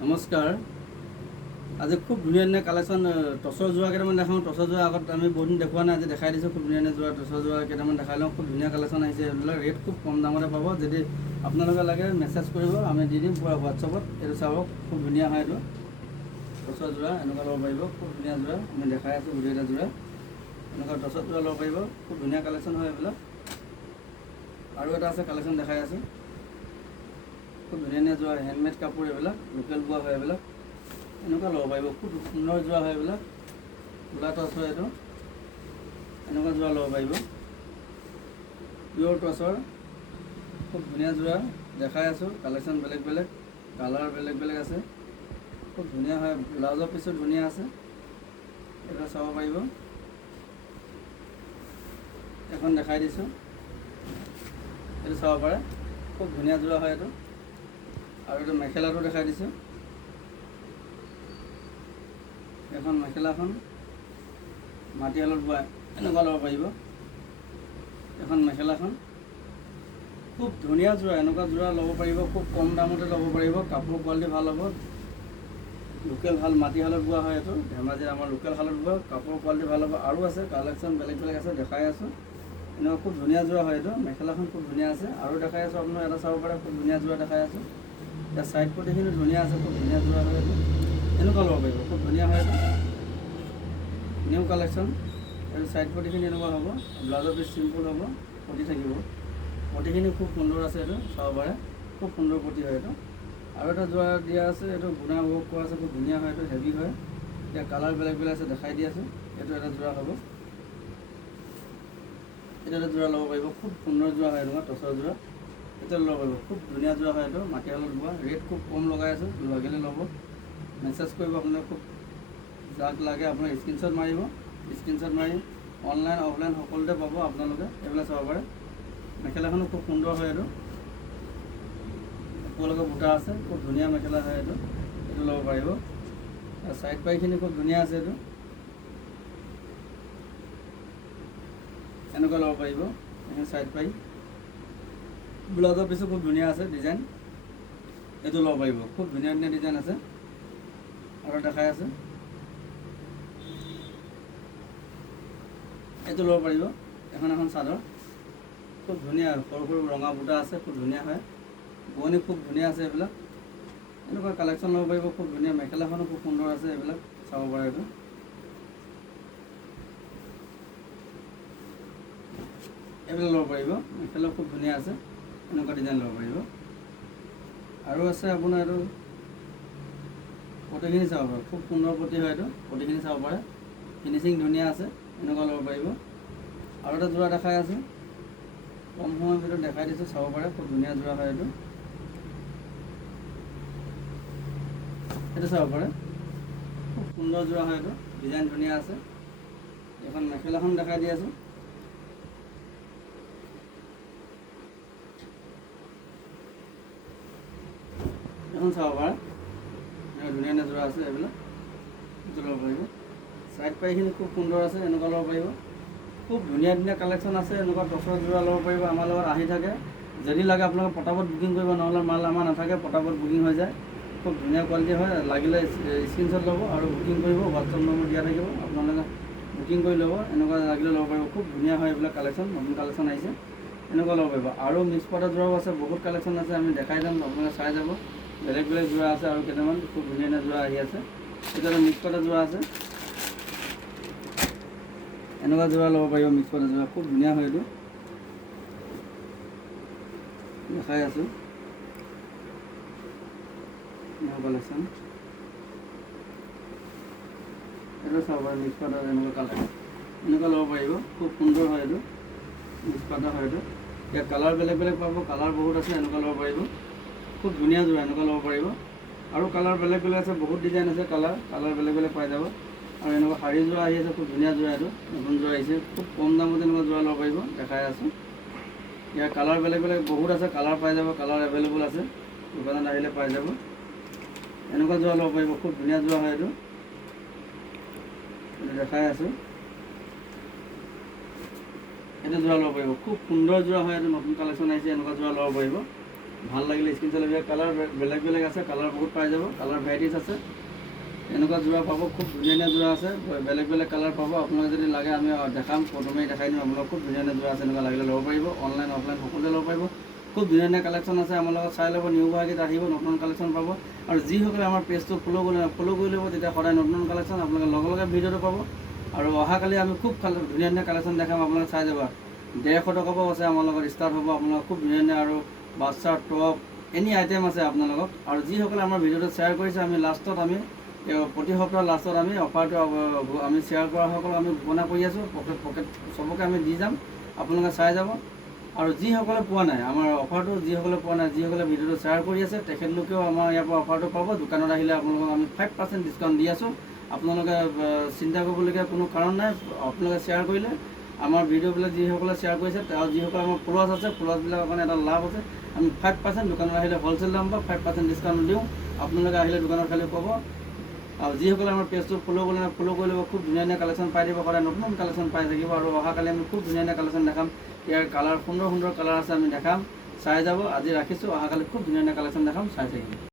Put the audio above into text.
নমস্কাৰ। আজি খুব ধুনীয়া ধুনীয়া কালেকশ্যন টচৰ যোৰা কেইটামান দেখাওঁ। টচৰ যোৰা আগত আমি বহুত দিন দেখুওৱা নাই, আজি দেখাই দিছোঁ। খুব ধুনীয়া ধুনীয়া যোৰা টচৰ যোৰা কেইটামান দেখাই লওঁ। খুব ধুনীয়া কালেকশ্যন আহিছে। এইবিলাক ৰেট খুব কম দামতে পাব। যদি আপোনালোকে লাগে মেছেজ কৰিব, আমি দি দিম পুৰা হোৱাটছআপত। এইটো চাওক, খুব ধুনীয়া হয় এইটো টচৰ যোৰা। এনেকুৱা ল'ব পাৰিব, খুব ধুনীয়া যোৰা। আমি দেখাই আছোঁ গোটেইকেইটা যোৰা। এনেকুৱা টচৰ যোৰা ল'ব পাৰিব, খুব ধুনীয়া কালেকশ্যন হয় এইবিলাক। আৰু এটা আছে কালেকশ্যন দেখাই আছোঁ। খুব ধুনীয়া ধুনীয়া যোৰা, হেণ্ডমেড কাপোৰ এইবিলাক, লোকেল বোৱা হয় এইবিলাক। এনেকুৱা ল'ব পাৰিব, খুব সুন্দৰ যোৰা হয় এইবিলাক। গোলা টচ হয় এইটো। এনেকুৱা যোৰা ল'ব পাৰিব, পিয়'ৰ টচৰ। খুব ধুনীয়া যোৰা দেখাই আছোঁ। কালেকশ্যন বেলেগ বেলেগ, কালাৰ বেলেগ বেলেগ আছে। খুব ধুনীয়া হয়, ব্লাউজৰ পিছো ধুনীয়া আছে। এটা চাব পাৰিব। এখন দেখাই দিছোঁ, এইটো চাব পাৰে। খুব ধুনীয়া যোৰা হয় এইটো। আৰু এইটো মেখেলাটো দেখাই দিছোঁ। এখন মেখেলাখন মাটিশালত বোৱা, এনেকুৱা ল'ব পাৰিব। এখন মেখেলাখন খুব ধুনীয়া যোৰা, এনেকুৱা যোৰা ল'ব পাৰিব। খুব কম দামতে ল'ব পাৰিব। কাপোৰ কোৱালিটি ভাল হ'ব, লোকেল শাল, মাটিশালত বোৱা হয় এইটো। ধেমাজিত আমাৰ লোকেল শালত বোৱা, কাপোৰ কোৱালিটি ভাল হ'ব। আৰু আছে কালেকশ্যন বেলেগ বেলেগ আছে, দেখাই আছোঁ। এনেকুৱা খুব ধুনীয়া যোৰা হয় এইটো। মেখেলাখন খুব ধুনীয়া আছে। আৰু দেখাই আছোঁ, আপোনাৰ এটা চাব পাৰে। খুব ধুনীয়া যোৰা দেখাই আছোঁ। এতিয়া ছাইড পটিখিনি ধুনীয়া আছে, খুব ধুনীয়া যোৰা হয় এইটো। এনেকুৱা ল'ব পাৰিব, খুব ধুনীয়া হয় এইটো। New collection. আৰু ছাইড পটিখিনি এনেকুৱা হ'ব। ব্লাউজৰ পিচ চিম্পুল হ'ব, পটি থাকিব। পটিখিনি খুব সুন্দৰ আছে এইটো, চাব পাৰে। খুব সুন্দৰ পটি হয় এইটো। আৰু এটা যোৰা দিয়া আছে, এইটো গুণা ৱৰ্ক কৰা আছে, খুব ধুনীয়া হয় এইটো, হেভি হয়। এতিয়া কালাৰ বেলেগ বেলেগ আছে, দেখাই দি আছোঁ। এইটো এটা যোৰা হ'ব। এইটো এটা যোৰা ল'ব পাৰিব, খুব সুন্দৰ যোৰা হয় এনেকুৱা টচৰ যোৰা। এইটো ল'ব পাৰিব, খুব ধুনীয়া যোৰা হয় এইটো, মাটিশালত বোৱা। ৰেট খুব কম লগাই আছোঁ, লাগিলে ল'ব। মেছেজ কৰিব আপোনাক, খুব যাক লাগে আপোনাক স্ক্ৰীনশ্বট মাৰিব। স্ক্ৰীনশ্বট মাৰি অনলাইন অফলাইন সকলোতে পাব আপোনালোকে। এইবিলাক চাব পাৰে। মেখেলাখনো খুব সুন্দৰ হয় এইটো। ওপৰলৈকে বুটা আছে, খুব ধুনীয়া মেখেলা হয় এইটো। এইটো ল'ব পাৰিব। আৰু ছাইড পাৰিখিনি খুব ধুনীয়া আছে এইটো। এনেকুৱা ল'ব পাৰিব, এইখিনি ছাইড পাৰি। ব্লাউজৰ পিছো খুব ধুনীয়া আছে, ডিজাইন। এইটো ল'ব পাৰিব, খুব ধুনীয়া ধুনীয়া ডিজাইন আছে। আৰু দেখাই আছে, এইটো ল'ব পাৰিব। এখন চাদৰ, খুব ধুনীয়া, সৰু সৰু ৰঙা বুটা আছে, খুব ধুনীয়া হয়। বোৱনী খুব ধুনীয়া আছে এইবিলাক। এনেকুৱা কালেকশ্যন ল'ব পাৰিব, খুব ধুনীয়া। মেখেলাখনো খুব সুন্দৰ আছে, এইবিলাক চাব পাৰে এইটো। এইবিলাক ল'ব পাৰিব, মেখেলা খুব ধুনীয়া আছে। এনেকুৱা ডিজাইন ল'ব পাৰিব। আৰু আছে আপোনাৰ এইটো পটিখিনি চাব পাৰে, খুব সুন্দৰ পটি হয় এইটো। পটিখিনি চাব পাৰে, ফিনিচিং ধুনীয়া আছে। এনেকুৱা ল'ব পাৰিব। আৰু এটা যোৰা দেখাই আছোঁ, কম সময়ৰ ভিতৰত দেখাই দিছোঁ, চাব পাৰে। খুব ধুনীয়া যোৰা হয় এইটো। এইটো চাব পাৰে, খুব সুন্দৰ যোৰা হয় এইটো, ডিজাইন ধুনীয়া আছে। এখন মেখেলাখন দেখাই দি আছোঁ। এখন চাব পাৰে, ধুনীয়া ধুনীয়া যোৰা আছে এইবিলাক। এইটো ল'ব পাৰিব। ছাইড পাৰিখিনি খুব সুন্দৰ আছে, এনেকুৱা ল'ব পাৰিব। খুব ধুনীয়া ধুনীয়া কালেকশ্যন আছে। এনেকুৱা টচৰ যোৰা ল'ব পাৰিব। আমাৰ লগত আহি থাকে, যদি লাগে আপোনালোকে পটাপট বুকিং কৰিব, নহ'লে মাল আমাৰ নাথাকে, পটাপট বুকিং হৈ যায়। খুব ধুনীয়া কোৱালিটি হয়। লাগিলে স্ক্ৰীনশ্বট ল'ব আৰু বুকিং কৰিব। হোৱাটছআপ নম্বৰ দিয়া থাকিব, আপোনালোকে বুকিং কৰি ল'ব। এনেকুৱা লাগিলে ল'ব পাৰিব। খুব ধুনীয়া হয় এইবিলাক কালেকশ্যন, নতুন কালেকশ্যন আহিছে। এনেকুৱা ল'ব পাৰিব। আৰু মিক্স পাটৰ যোৰাও আছে, বহুত কালেকশ্যন আছে, আমি দেখাই যাম, আপোনালোকে চাই যাব। বেলেগ বেলেগ যোৰা আছে আৰু কেইটামান খুব ধুনীয়া ধুনীয়া যোৰা আহি আছে। এইটো এটা মিক্স পাটৰ যোৰা আছে। এনেকুৱা যোৰা ল'ব পাৰিব, মিক্স পাটৰ যোৰা। খুব ধুনীয়া হয় এইটো, দেখাই আছোঁ। কালেকশ্যন এইটো চাব পাৰে, মিক্স পাটৰ এনেকুৱা কালাৰ। এনেকুৱা ল'ব পাৰিব, খুব সুন্দৰ হয় এইটো, মিক্স পাটৰ হয় এইটো। ইয়াত কালাৰ বেলেগ বেলেগ পাব, কালাৰ বহুত আছে। এনেকুৱা ল'ব পাৰিব, খুব ধুনীয়া যোৰা। এনেকুৱা ল'ব পাৰিব। আৰু কালাৰ বেলেগ বেলেগ আছে, বহুত ডিজাইন আছে। কালাৰ বেলেগ বেলেগ পাই যাব। আৰু এনেকুৱা শাড়ী যোৰা আহি আছে, খুব ধুনীয়া যোৰা এইটো, নতুন যোৰা আহিছে। খুব কম দামত এনেকুৱা যোৰা ল'ব পাৰিব, দেখাই আছোঁ। ইয়াৰ কালাৰ বেলেগ বেলেগ বহুত আছে, কালাৰ পাই যাব। কালাৰ এভেইলেবল আছে, দোকানত আহিলে পাই যাব। এনেকুৱা যোৰা ল'ব পাৰিব, খুব ধুনীয়া যোৰা হয় এইটো। দেখাই আছোঁ, এইটো যোৰা ল'ব পাৰিব। খুব সুন্দৰ যোৰা হয় এইটো, নতুন কালেকশ্যন আহিছে। এনেকুৱা যোৰা ল'ব পাৰিব। ভাল লাগিলে স্ক্ৰীনশ্বট ল'ব। কালাৰ বেলেগ বেলেগ আছে, কালাৰ বহুত পাই যাব, কালাৰ ভেৰাইটিজ আছে। এনেকুৱা যোৰা পাব, খুব ধুনীয়া ধুনীয়া যোৰা আছে, বেলেগ বেলেগ কালাৰ পাব। আপোনালোকে যদি লাগে আমি দেখাম, প্ৰথমেই দেখাই দিম আপোনালোকক। খুব ধুনীয়া ধুনীয়া যোৰা আছে, এনেকুৱা লাগিলে ল'ব পাৰিব। অনলাইন অফলাইন সকলোৱে ল'ব পাৰিব। খুব ধুনীয়া ধুনীয়া কালেকশ্যন আছে, আমাৰ লগত চাই ল'ব। নিউ গুৱাহাটীত আহিব, নতুন কালেকশ্যন পাব। আৰু যিসকলে আমাৰ পেজটো ফ'ল' কৰি ল'ব, তেতিয়া সদায় নতুন কালেকশ্যন আপোনালোকে লগে লগে ভিডিঅ'টো পাব। আৰু অহাকালি আমি খুব ধুনীয়া ধুনীয়া কালেকশ্যন দেখাম, আপোনালোকে চাই যাব। 150 টকাৰ পৰা আছে আমাৰ লগত ষ্টাৰ্ট হ'ব। আপোনালোকক খুব ধুনীয়া ধুনীয়া আৰু বাচ্চাৰ টপ এনি আইটেম আছে আপোনালোকক। আৰু যিসকলে আমাৰ ভিডিঅ'টো শ্বেয়াৰ কৰিছে, আমি লাষ্টত প্ৰতি সপ্তাহৰ লাষ্টত আমি অফাৰটো আমি শ্বেয়াৰ কৰাসকলক আমি ঘোষণা কৰি আছোঁ। পকেট চবকে আমি দি যাম, আপোনালোকে চাই যাব। আৰু যিসকলে পোৱা নাই আমাৰ অফাৰটো, যিসকলে পোৱা নাই, যিসকলে ভিডিঅ'টো শ্বেয়াৰ কৰি আছে, তেখেতলোকেও আমাৰ ইয়াৰ পৰা অফাৰটো পাব। দোকানত আহিলে আপোনালোকক আমি 5% ডিছকাউণ্ট দি আছোঁ। আপোনালোকে চিন্তা কৰিবলগীয়া কোনো কাৰণ নাই। আপোনালোকে শ্বেয়াৰ কৰিলে আমাৰ ভিডিঅ'বিলাক যিসকলে শ্বেয়াৰ কৰিছে, আৰু যিসকলে আমাৰ ফলোৱাৰ্ছ আছে, ফলোৱাৰ্ছবিলাকৰ কাৰণে এটা লাভ আছে। আমি 5% দোকানত আহিলে হ'লচেল দাম বা 5% ডিছকাউণ্ট দিওঁ। আপোনালোকে আহিলে দোকানত খালি পাব। আৰু যিসকলে আমাৰ পেজটো ফ'ল' কৰি ল'ব, খুব ধুনীয়া ধুনীয়া কালেকশ্যন পাই দিব, সদায় নতুন কালেকশ্যন পাই থাকিব। আৰু অহাকালি আমি খুব ধুনীয়া ধুনীয়া কালেকশ্যন দেখাম। ইয়াৰ কালাৰ সুন্দৰ সুন্দৰ কালাৰ আছে, আমি দেখাম, চাই যাব। আজি ৰাখিছোঁ, অহাকালি খুব ধুনীয়া ধুনীয়া কালেকশ্যন দেখাম, চাই থাকিব।